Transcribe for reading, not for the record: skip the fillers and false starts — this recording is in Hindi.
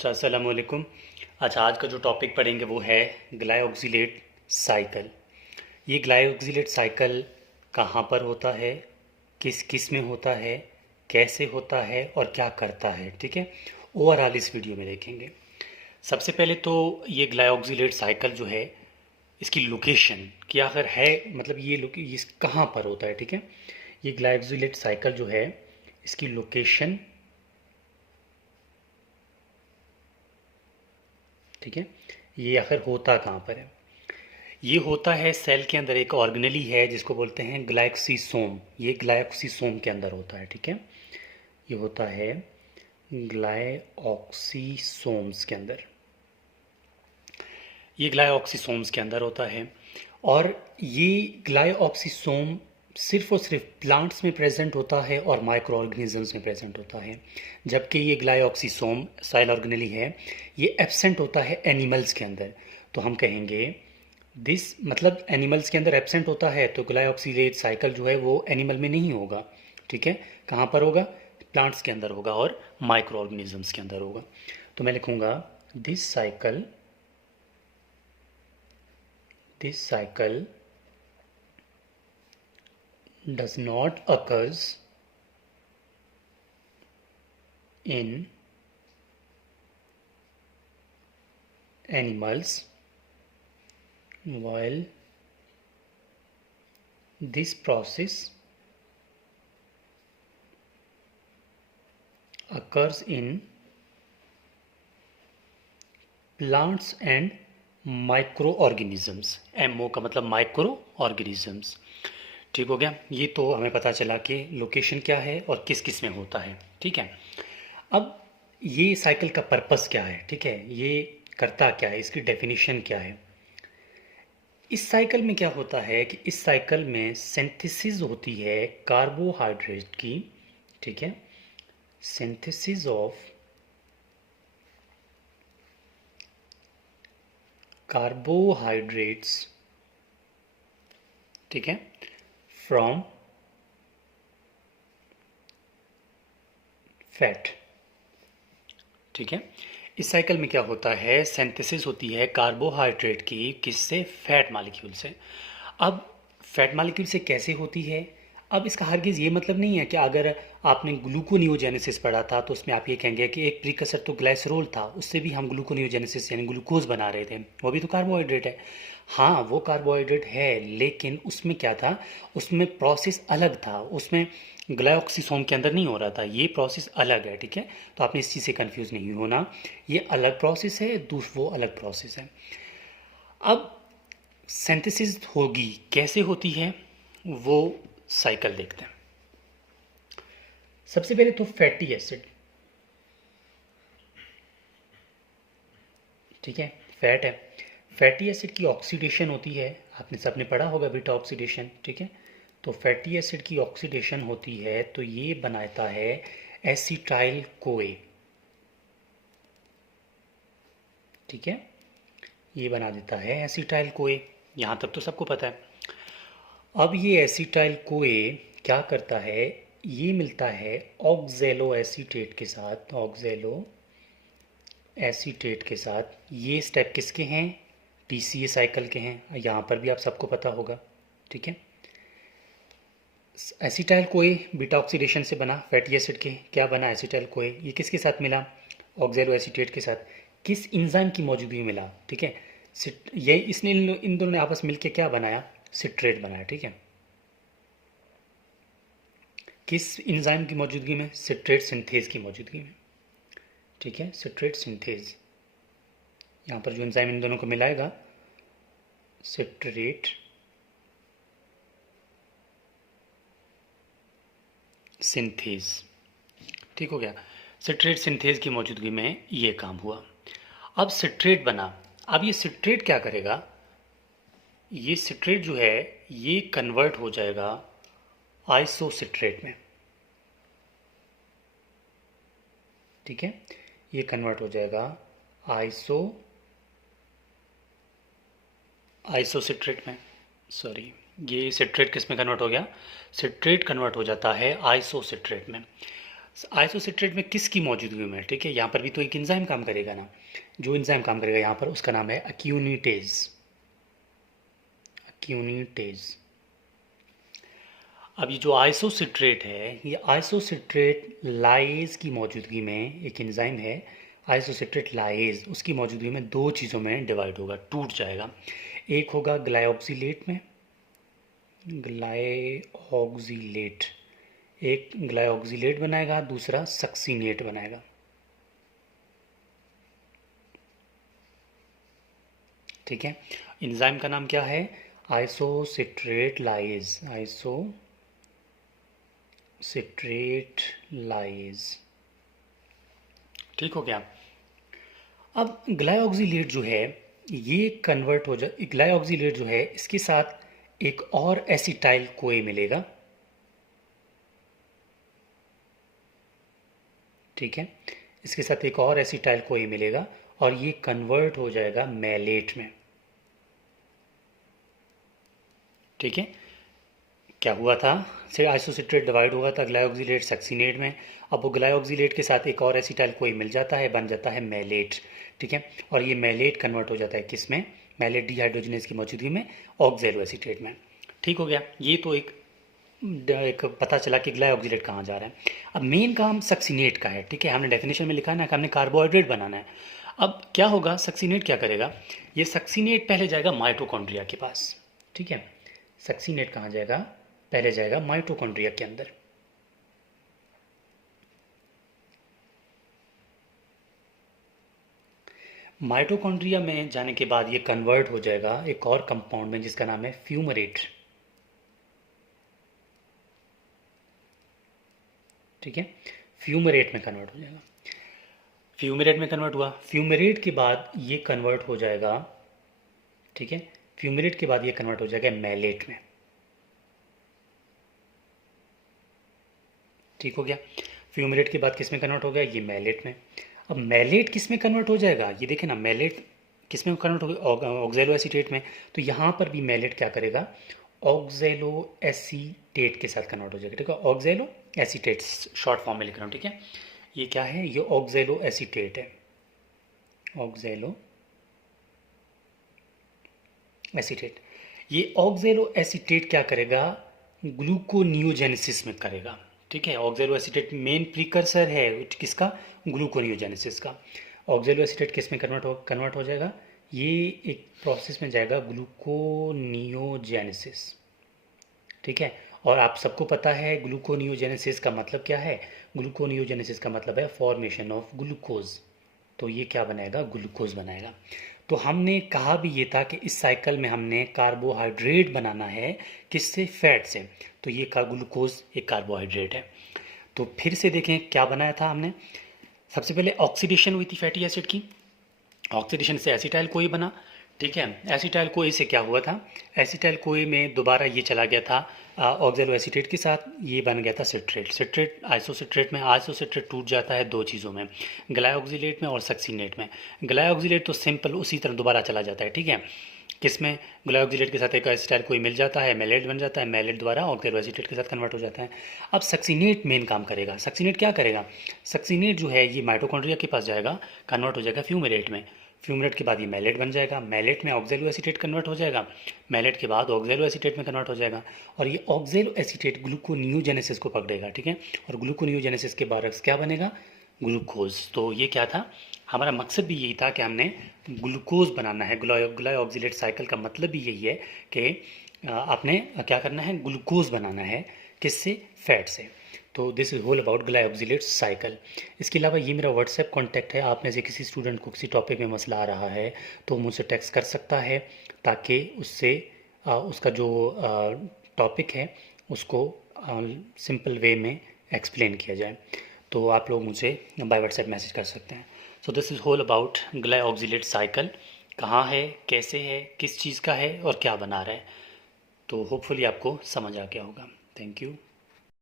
अच्छा, अस्सलाम वालेकुम। अच्छा, आज का जो टॉपिक पढ़ेंगे वो है ग्लाइऑक्सिलेट साइकिल। ये ग्लाइऑक्सिलेट साइकिल कहाँ पर होता है, किस किस में होता है, कैसे होता है और क्या करता है, ठीक है। ओवरऑल इस वीडियो में देखेंगे। सबसे पहले तो ये ग्लाइऑक्सिलेट साइकिल जो है, इसकी लोकेशन कि आखिर है, मतलब ये कहाँ पर होता है, ठीक है। ये ग्लाइऑक्सिलेट साइकिल जो है, इसकी लोकेशन, ठीक है, ये आखिर होता कहाँ पर है। ये होता है सेल के अंदर, एक ऑर्गेनेली है जिसको बोलते हैं ग्लाइक्सिसोम। ये ग्लाइक्सिसोम के अंदर होता है, ठीक है। ये होता है ग्लाइऑक्सिसोम्स के अंदर, ये ग्लाइऑक्सिसोम्स के अंदर होता है। और ये ग्लाइऑक्सिसोम सिर्फ और सिर्फ प्लांट्स में प्रेजेंट होता है और माइक्रो ऑर्गेनिजम्स में प्रेजेंट होता है। जबकि ये ग्लाइऑक्सिसोम सेल ऑर्गेनेली है, ये एब्सेंट होता है एनिमल्स के अंदर। तो हम कहेंगे दिस, मतलब एनिमल्स के अंदर एब्सेंट होता है, तो ग्लाइऑक्सिलेट साइकिल जो है वो एनिमल में नहीं होगा, ठीक है। कहाँ पर होगा? प्लांट्स के अंदर होगा और माइक्रो ऑर्गेनिजम्स के अंदर होगा। तो मैं लिखूंगा this cycle does not occurs in animals, while this process occurs in plants and microorganisms. MO का मतलब माइक्रो ऑर्गेनिजम्स। ठीक हो गया। ये तो हमें पता चला कि लोकेशन क्या है और किस किस में होता है, ठीक है। अब ये साइकिल का पर्पस क्या है, ठीक है, ये करता क्या है, इसकी डेफिनेशन क्या है। इस साइकिल में क्या होता है कि इस साइकिल में सिंथेसिस होती है कार्बोहाइड्रेट की, ठीक है, सिंथेसिस ऑफ कार्बोहाइड्रेट्स, ठीक है, फ्रॉम फैट, ठीक है। इस साइकिल में क्या होता है, सिंथेसिस होती है कार्बोहाइड्रेट की, किससे? फैट मॉलिक्यूल से। अब फैट मॉलिक्यूल से कैसे होती है? अब इसका हरगिज़ ये मतलब नहीं है कि अगर आपने ग्लूकोनियोजेनेसिस पढ़ा था तो उसमें आप ये कहेंगे कि एक प्रीकसर तो ग्लाइसरोल था, उससे भी हम ग्लूकोनियोजेनेसिस यानी ग्लूकोज बना रहे थे, वो भी तो कार्बोहाइड्रेट है। हाँ, वो कार्बोहाइड्रेट है, लेकिन उसमें क्या था, उसमें प्रोसेस अलग था, उसमें ग्लाइऑक्सिसोम के अंदर नहीं हो रहा था, ये प्रोसेस अलग है, ठीक है। तो आपने इस चीज़ से कंफ्यूज नहीं होना, ये अलग प्रोसेस है, वो अलग प्रोसेस है। अब सिंथेसिस होगी, कैसे होती है वो साइकिल देखते हैं। सबसे पहले तो फैटी एसिड, ठीक है, फैट है। फैटी एसिड की ऑक्सीडेशन होती है, आपने सबने पढ़ा होगा बीटा ऑक्सीडेशन, ठीक है। तो फैटी एसिड की ऑक्सीडेशन होती है तो ये बनाता है एसिटाइल कोए, ठीक है, ये बना देता है एसिटाइल कोए। यहाँ तक तो सबको पता है। अब ये एसिटाइल कोए क्या करता है, ये मिलता है ऑक्जेलो एसीटेट के साथ, ऑक्जेलो एसीटेट के साथ। ये स्टेप किसके हैं? टीसीए साइकिल के हैं, यहाँ पर भी आप सबको पता होगा, ठीक है। एसिटाइल कोए बीटा ऑक्सीडेशन से बना, फैटी एसिड के क्या बना, एसिटाइल कोए। ये किसके साथ मिला? ऑक्जेलो एसीटेट के साथ। किस इंजाइम की मौजूदगी में मिला, ठीक है, ये इसने इन दोनों ने आपस मिलकर क्या बनाया, सिट्रेट बनाया, ठीक है। किस इंजाइम की मौजूदगी में? सिट्रेट सिंथेज की मौजूदगी में, ठीक है, सिट्रेट सिंथेज। यहाँ पर जो एंजाइम इन दोनों को मिलाएगा, सिट्रेट सिंथेज, ठीक हो गया। सिट्रेट सिंथेज की मौजूदगी में ये काम हुआ। अब सिट्रेट बना। अब ये सिट्रेट क्या करेगा, ये सिट्रेट जो है ये कन्वर्ट हो जाएगा आइसोसिट्रेट में, ठीक है, ये कन्वर्ट हो जाएगा आइसोसिट्रेट में, सॉरी, ये सिट्रेट किस में कन्वर्ट हो गया, सिट्रेट कन्वर्ट हो जाता है आइसोसिट्रेट में। आइसोसिट्रेट में किसकी मौजूदगी में, ठीक है, यहाँ पर भी तो एक एंजाइम काम करेगा ना, जो एंजाइम काम करेगा यहाँ पर उसका नाम है अक्यूनिटेज। अक्यूनिटेज। अब ये जो आइसोसिट्रेट है, ये आइसोसिट्रेट लाइज की मौजूदगी में एक एंजाइम है आइसोसिट्रेट लाइज, उसकी मौजूदगी में दो चीज़ों में डिवाइड होगा, टूट जाएगा। एक होगा ग्लाइऑक्सिलेट में, ग्लाइऑक्सिलेट, एक ग्लाइऑक्सिलेट बनाएगा, दूसरा सक्सीनेट बनाएगा। ठीक है, एंजाइम का नाम क्या है? Isocitrate lies, isocitrate lies. ठीक हो गया। अब ग्लाइऑक्सिलेट जो है ये कन्वर्ट हो जाए, ग्लाइऑक्सिलेट जो है इसके साथ एक और एसिटाइल कोए मिलेगा, ठीक है, इसके साथ एक और एसिटाइल कोए मिलेगा और ये कन्वर्ट हो जाएगा मैलेट में। ठीक है, क्या हुआ था, से आइसोसिट्रेट डिवाइड हुआ था ग्लाइऑक्सिलेट सक्सीनेट में, अब वो ग्लाइऑक्सिलेट के साथ एक और एसिटाइल कोई मिल जाता है, बन जाता है मैलेट। ठीक है, और ये मैलेट कन्वर्ट हो जाता है किस में? मैलेट डिहाइड्रोजनेज की मौजूदगी में ऑक्सैलो एसीटेट में। ठीक हो गया, ये तो एक पता चला कि ग्लाइऑक्सिलेट कहाँ जा रहा है। अब मेन काम सक्सीनेट का है। ठीक है, हमने डेफिनेशन में लिखा है ना कि हमने कार्बोहाइड्रेट बनाना है। अब क्या होगा, सक्सीनेट क्या करेगा, ये सक्सीनेट पहले जाएगा माइटोकॉन्ड्रिया के पास। ठीक है, सक्सीनेट कहाँ जाएगा, पहले जाएगा माइटोकॉन्ड्रिया के अंदर। माइटोकॉन्ड्रिया में जाने के बाद ये कन्वर्ट हो जाएगा एक और कंपाउंड में जिसका नाम है फ्यूमरेट। ठीक है, फ्यूमरेट में कन्वर्ट हो जाएगा। फ्यूमरेट में कन्वर्ट हुआ, फ्यूमरेट के बाद ये कन्वर्ट हो जाएगा, ठीक है, फ्यूमरेट के बाद ये कन्वर्ट हो जाएगा मैलेट में। ठीक हो गया, फ्यूमरेट के बाद किस में कन्वर्ट हो गया, ये मैलेट में। अब मैलेट किस में कन्वर्ट हो जाएगा, ये देखें ना, मैलेट किस में कन्वर्ट हो गया, ऑक्सैलो एसीटेट में। तो यहाँ पर भी मैलेट क्या करेगा, ऑक्सैलो एसीटेट के साथ कन्वर्ट हो जाएगा। ठीक है, ऑक्सैलो एसीटेट शॉर्ट फॉर्म में लिख रहा हूँ। ठीक है, ये क्या है, ये ऑक्सैलो एसीटेट है, ऑक्सैलो एसीटेट। ये ऑक्सैलो एसीटेट क्या करेगा, ग्लूकोनियोजेनेसिस में करेगा। ठीक है, ऑक्सैलो एसीटेट मेन प्रीकर्सर है किसका, ग्लूकोनियोजेनेसिस का। ऑक्सैलो एसीटेट किस में कन्वर्ट हो जाएगा, ये एक प्रोसेस में जाएगा ग्लूकोनियोजेनेसिस। ठीक है, और आप सबको पता है ग्लूकोनियोजेनेसिस का मतलब क्या है, ग्लूकोनियोजेनेसिस का मतलब है फॉर्मेशन ऑफ ग्लूकोज। तो ये क्या बनाएगा, ग्लूकोज बनाएगा। तो हमने कहा भी ये था कि इस साइकिल में हमने कार्बोहाइड्रेट बनाना है, किससे, फैट से। तो ये ग्लूकोज एक कार्बोहाइड्रेट है। तो फिर से देखें क्या बनाया था हमने, सबसे पहले ऑक्सीडेशन हुई थी फैटी एसिड की, ऑक्सीडेशन से एसिटाइल कोई बना। ठीक है, एसिटाइल कोई से क्या हुआ था, एसिटाइल कोई में दोबारा ये चला गया था ऑक्सैलो एसीटेट के साथ, ये बन गया था सिट्रेट। सिट्रेट आइसोसिट्रेट में, आइसोसिट्रेट टूट जाता है दो चीज़ों में, ग्लाइऑक्सिलेट में और सक्सीनेट में। ग्लाइऑक्सिलेट तो सिंपल उसी तरह दोबारा चला जाता है। ठीक है, किसमें, ग्लाइऑक्सिलेट के साथ एक एसिटाइल कोई मिल जाता है, मैलेट बन जाता है, मैलेट द्वारा ऑक्सैलो एसीटेट के साथ कन्वर्ट हो जाता है। अब सक्सीनेट मेन काम करेगा। सक्सीनेट क्या करेगा, सक्सीनेट जो है ये माइटोकॉन्ड्रिया के पास जाएगा, कन्वर्ट हो जाएगा फ्यूमरेट में। फ्यूमरेट के बाद ये मैलेट बन जाएगा, मैलेट में ऑक्सैलो एसीटेट कन्वर्ट हो जाएगा, मैलेट के बाद ऑक्सैलो एसीटेट में कन्वर्ट हो जाएगा, और ये ऑक्सैलो एसीटेट ग्लूकोनियोजेनेसिस को पकड़ेगा। ठीक है, और ग्लूकोनियोजेनेसिस के बाद क्या बनेगा, ग्लूकोज। तो ये क्या था, हमारा मकसद भी यही था कि हमने ग्लूकोज बनाना है। ग्लाइऑक्सिलेट साइकिल का मतलब भी यही है कि आपने क्या करना है, ग्लूकोज बनाना है, किससे, फैट से। तो this is whole about glyoxylate cycle. इसके अलावा ये मेरा व्हाट्सएप कॉन्टैक्ट है, आप में से किसी स्टूडेंट को किसी टॉपिक में मसला आ रहा है तो मुझसे टेक्स्ट कर सकता है, ताकि उससे उसका जो टॉपिक है उसको सिंपल वे में एक्सप्लेन किया जाए। तो आप लोग मुझे बाय व्हाट्सएप मैसेज कर सकते हैं। So this is whole about glyoxylate cycle, कहाँ है, कैसे है, किस चीज़ का है और क्या बना रहा है। तो होपफुली आपको समझ आ गया होगा। Thank you.